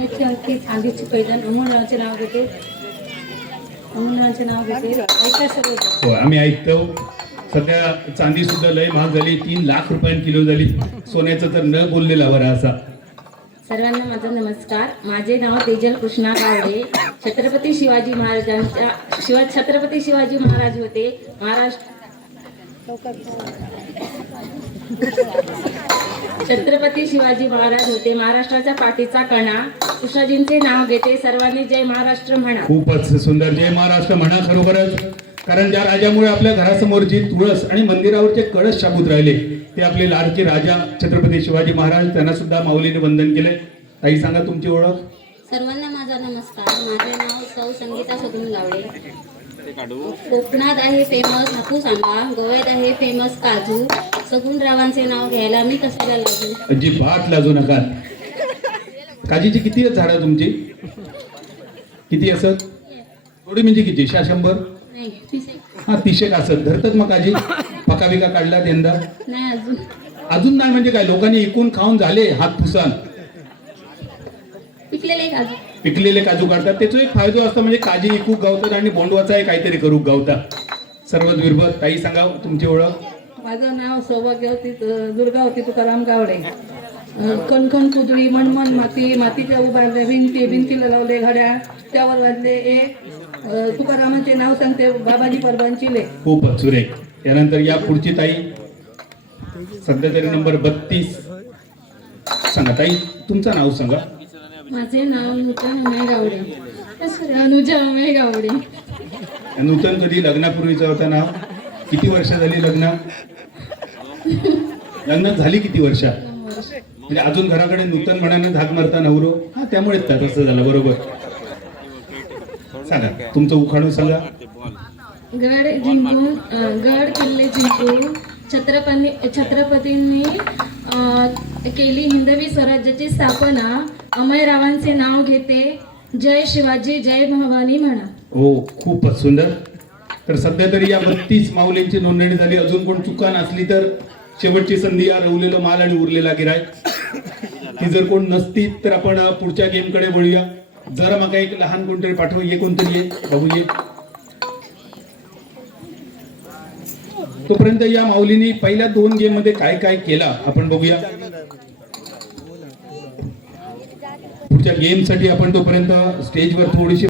याची चांदीची पैठण अमोलरावचे नाव घेते. अमोलरावचे नाव घेते. ऐका सर्व. हो, आम्ही ऐकतो. सध्या चांदी सुद्धा लय महाग झाली, 3 लाख रुपयांनी किलो झाली. सोन्याचं तर न बोललेला बरा असा. सर्वांना माझा नमस्कार. माझे नाव तेजल कृष्णा गावडे. छत्रपती शिवाजी महाराजांच्या छत्रपती शिवाजी महाराज होते. छत्रपती शिवाजी महाराज होते महाराष्ट्राच्या पाठीचा कणा. कृष्णाजींचे नाव घेते. सर्वांनी जय महाराष्ट्र म्हणा. खूपच सुंदर. जय महाराष्ट्र म्हणा. खरोखरच, कारण ज्या राजामुळे आपल्या घरासमोर जी तुळस आणि मंदिरावरचे कळस शाबूत राहिले ते आपले लाडके राजा छत्रपती शिवाजी महाराज. त्यांना सुद्धा माऊलीने वंदन केले. ताई सांगा तुमची ओळख. सर्वांना माझा नमस्कार. माझे नाव सौ संगीता सगुण गावडे. कोकणात आहे फेमस हापूस आंबा, गोव्यात आहे फेमस काजू. सगुणरावांचे नाव घ्यायला मी कशाला लागू. अजिबात लाजू नका. काजीची किती आहेत झाडं तुमची? किती असत? थोडी म्हणजे किती? 100? नाही, हा, 30 असत. धरतात मग काजी? पका बिका काढल्यात यंदा? नाही अजून. अजून नाही म्हणजे काय? लोकांनी इकून खाऊन झाले हात पुसान. पिकलेले काजू. पिकलेले काजू काढतात. त्याचा एक फायदा असतो म्हणजे काजी इकूक गावतात आणि बोंडवाचा एक काहीतरी करूक गावतात. सर्वच विरभर. ताई सांगा तुमची ओळख. माझं नाव सौभाग्यवती दुर्गावती तुकाराम गावडे. कणकण कुदळी, मनमन माती, मातीच्या उभारल्या भिंती, भिंतीला लावले घड्याळ, त्यावर वाजले एक. तुकारामांचे नाव सांगते. बाबाजी परबांची लेख. खूपच सुरेख. यानंतर या पुढची ताई, सध्या तरी नंबर 32. सांगा ताई तुमचं नाव सांगा. माझे नाव नूतन उमे गावडे. अनुजा उमे गावडे. नूतन कधी लग्नापूर्वीचा होता नाव? किती वर्ष झाली लग्न? लग्न झाली किती वर्ष? म्हणजे अजून घराकडे नूतन म्हणाने धाक मारता नवरो. हा, त्यामुळेच तसं झालं. बरोबर. सांगा तुमचं उखाणू सांगा. गड जिंकून गड किल्ले जिंकून छत्रपतींनी केली हिंदवी स्वराज्याची स्थापना. अमयरावांचे नाव घेते. जय शिवाजी जय भवानी म्हणा. हो, खूपच सुंदर. तर सध्या तरी या 32 माऊलींची नोंदणी झाली. अजून कोण चुका नसली तर शेवटची संधी. या रवलेलं माल आणि उरलेला गिरायक ती जर कोण नसती तर आपण पुढच्या गेमकडे वळूया. जरा मग एक लहान कोणतरी पाठवा. ये कोणतरी ये बघू ये. तोपर्यंत या माऊलींनी पहिल्या 2 गेम मध्ये काय काय केला आपण बघूया. पुढच्या गेम साठी आपण तोपर्यंत स्टेजवर थोडीशी